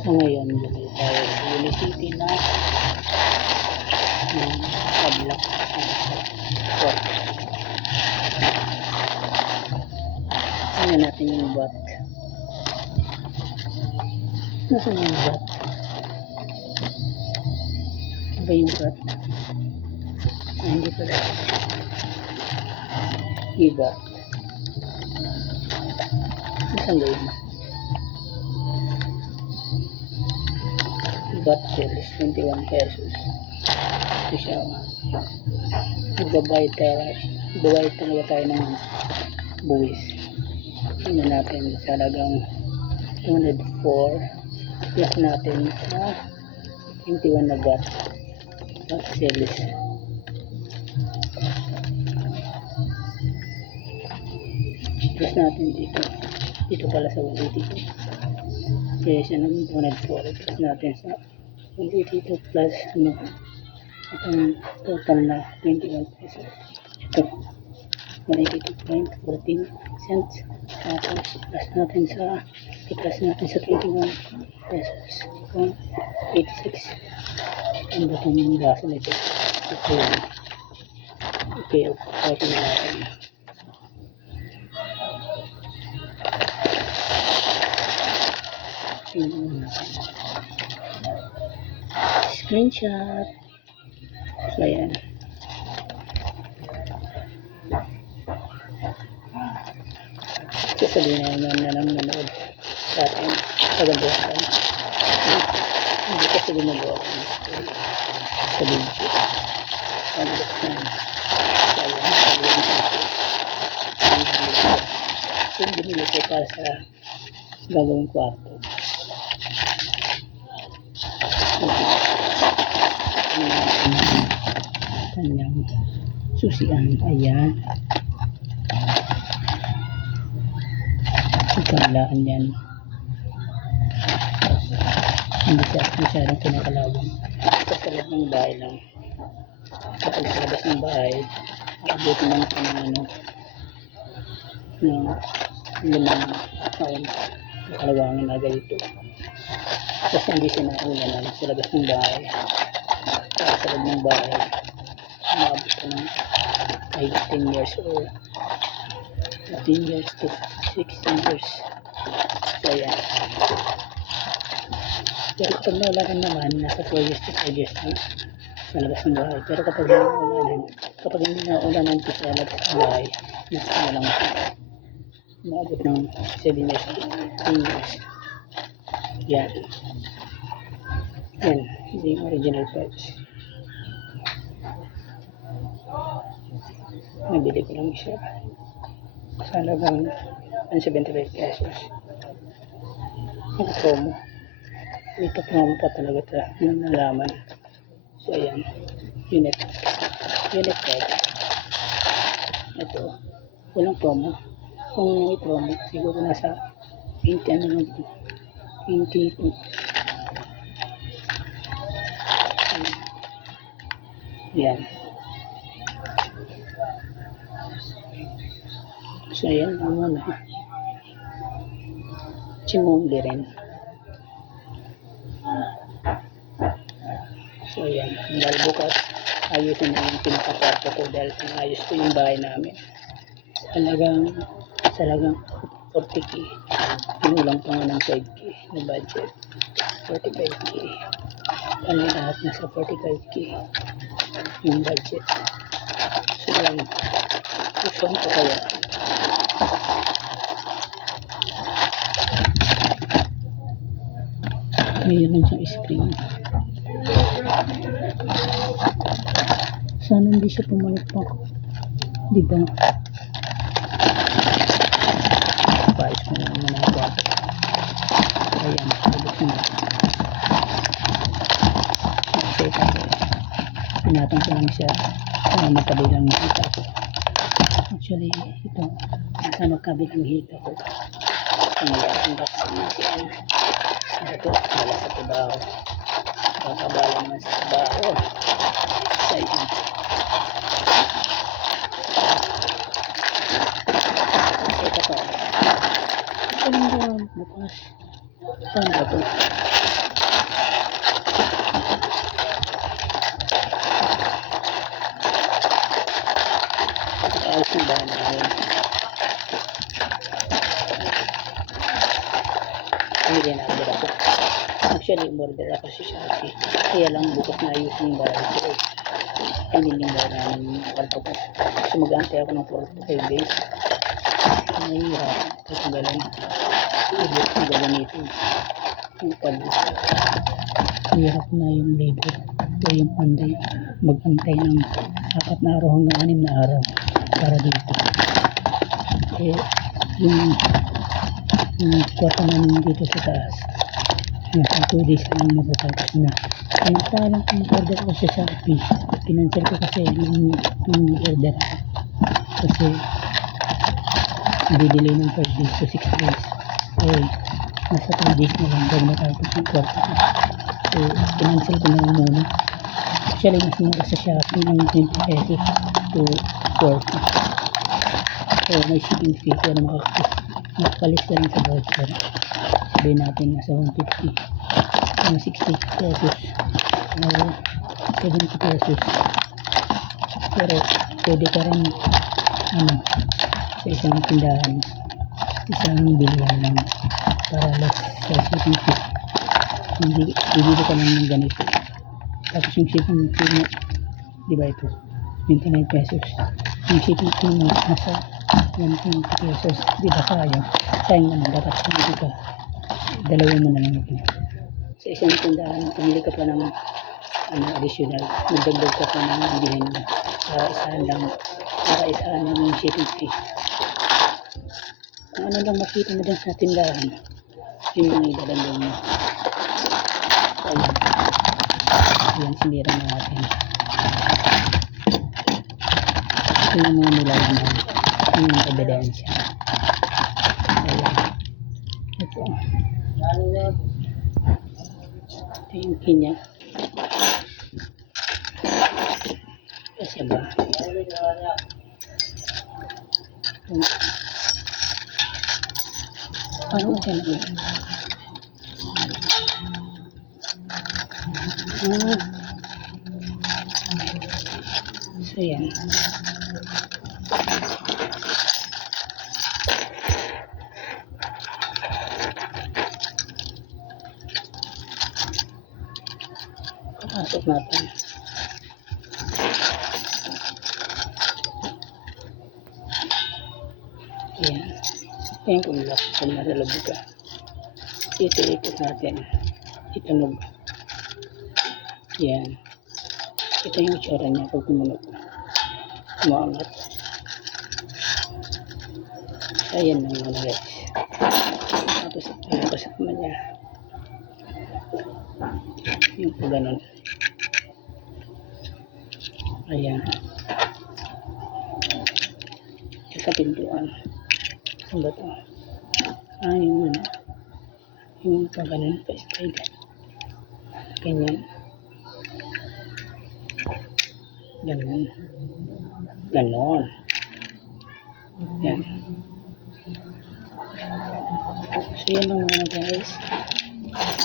So ngayon, bumili tayo sa Unicity na padlock sa tingnan natin yung bat. Nasaan yung bat? Ba yung bat? Hindi pala. Iba. Nasaan ba yun? Bat sales 21 pesos. Ito siya. Magbabayad talaga tayo ng buwis. Tingnan natin sa halagang 204 plus natin sa 21 na bat sales. Plus natin dito pala sa 182 kaya siya ng 204 plus natin sa 182 plus itong total na 21 pesos. Ito 182.14 cents. Tapos plus natin sa 21 pesos 0.86. Ang batang yung baso nito. Ito yun. Okay, okay na natin. Screenshot. So ayan. Sasabihin naman na nang manood sa atin sa gabuhan. Hindi kasi ginagawa ko sa video. Pag-look na. So ayan. Yung binili ko para sa gagawing kwarto. Kanyang susian. Ayan. Ikalaan yan. Hindi siya masyadong kinakalawang. Sa loob ng bahay lang. Kapag sa labas ng bahay, abutin lang ito ng ng 5 taon. Kalawangan na ganito. Kasi hindi sinaulan na sa labas ng bahay. Sa loob ng bahay, umabot ko ng 10 years or 15 years to 16 years. So yan. Pero kapag naulanan naman, nasa 4 years to 5 years na sa labas ng bahay. Pero kapag hindi naulanan ito sa labas ng bahay, nasa na lang ito. Umabot ng 7 years to 10 years. Yan. Yan. Hindi yung original parts. Nabili ko lang siya. Sa halagang 75 pesos. Promo. Ito promo pa talaga ito. Yung nalaman. So ayan. Unit card. Ito. Walang promo. Kung may promo, siguro nasa 20 ano lang ito. 22. Yan. So yan ang muna. Chimongli rin. So yan. Dahil bukas ayusin na yung pinakakwarto ko dahil pinayos ko yung bahay namin. Talagang 40k. Pinulang pa nga ng 5k na budget. 45k. Ano lahat nasa 45k yung budget. So yan. Gusto ko kaya. Mayroon lang siyang screen. Sana hindi siya pumalagpak. Diba? Paayos mo naman ang kwarto. Ayan. Sabot mo na. Okay tayo. Pinatang ko lang siya. Sana magkabilang hita ko. Actually, ito. Nasa magkabilang hita ko. Ang box natin. Ito, wala sa trabaho. Kakabala naman sa trabaho. Sa iyo. Ito pa. Ito lang doon. Bukas. Paano ba ito? Ayos na ba namin? Hindi na order ako. Actually, order ako sa Shopee. Kaya lang bukas na ayos yung bahay ko. Hindi ba namin kalto ko. So mag-aantay ako ng 4 to 5 days. Mahirap. Kasi galan. Ibig na gagamitin. Yung hirap na yung labor. O yung panday. Mag-antay ng 4 na araw hanggang 6 na araw. Para dito. Eh, yung kwarta namin dito sa taas. Nasa 2 days lang matatapos na. Samantalang kung order ko sa Shopee, pinansel ko kasi yung order ako. Kasi di-delay ng 5 days to 6 days. Eh, nasa 3 days na lang bago matapos yung kwarta ko. So, pinansel ko na lang muna. Actually, mas mura sa Shopee ng 20 pesos to 40. So, may shipping fee kaya na makapalis ka lang sa voucher. Sabihin natin nasa 150, 160 pesos o 70 pesos. Pero pwede ka rin sa isang tindahan, isang bilihan lang para less sa shipping fee. Bibili ka lang ng ganito. Tapos yung shipping fee mo, diba ito, 29 pesos. Yung shipping fee mo nasa 120 pesos. Diba sayang naman, dapat hindi ka dalawin mo na lang ito. Sa isang tindahan, pumili ka pa ng additional, magdagdag ka pa ng bilihin mo para isahan lang yung shipping fee. Kung ano lang makita mo dyan sa tindahan, yun yung idadagdag mo. Ayan, sinira na natin. Ito yung mga nilalaman, yung ebidensya. Ayan, ito yung kinya. Kasi ba paano okay na yun? So yan, papasok natin. Ayan. Ayan kung lock. Kung nasa loob ka. Ito natin. Itunog. Ayan. Ito yung itsura niya pag tumunog. Umaangat. Ayan lang mga guys. Tapos ito kasama niya. Yung po ganun. Ayan. Sa pintuan. Saan ba ito? Yung pa ganun pa style. Ganyan. Ganon. Yan. So yan lang mga guys.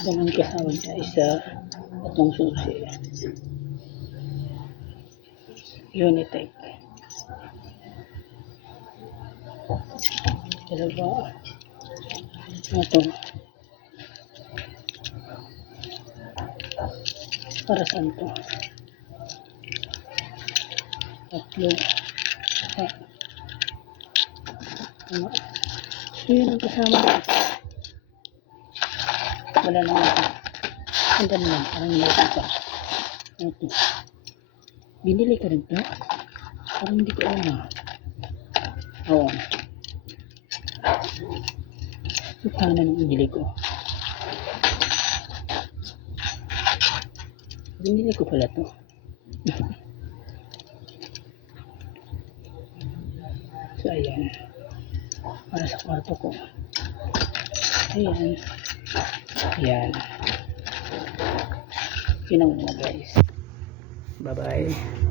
Ganun kasama niya isa atong susi. Unitech. Dalawa. Ito. Para saan to? Tatlo. So yun ang kasama ko. Wala na ako. Handa naman. Parang nilito pa. Ito. Binili ka rin to? Parang hindi ko alam. Oo. Saan na nang ibili ko? Binili ko pala to. So ayan. Para sa kwarto ko. Ayan. Ayan. Yun ang mga guys. Bye bye.